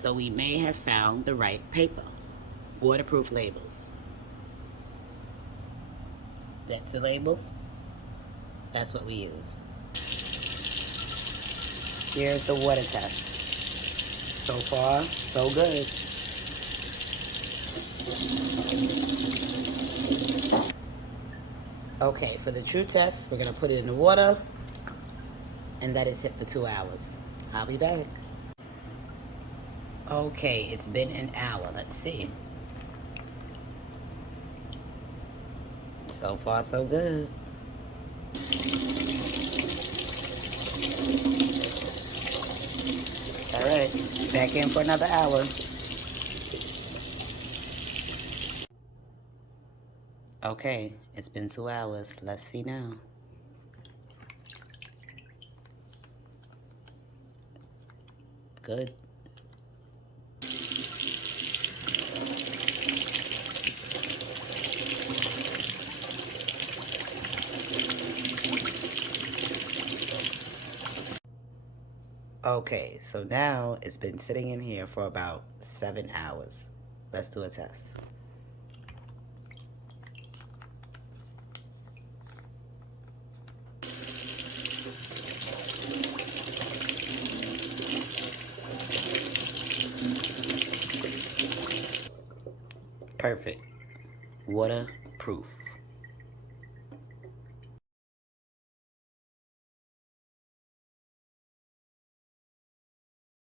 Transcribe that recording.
So we may have found the right paper. Waterproof labels. That's the label. That's what we use. Here's the water test. So far, so good. Okay, for the true test, we're gonna put it in the water and let it sit for 2 hours. I'll be back. Okay, it's been an hour. Let's see. So far, so good. All right, back in for another hour. Okay, it's been 2 hours. Let's see now. Good. Okay, so now it's been sitting in here for about 7 hours. Let's do a test. Perfect. Waterproof.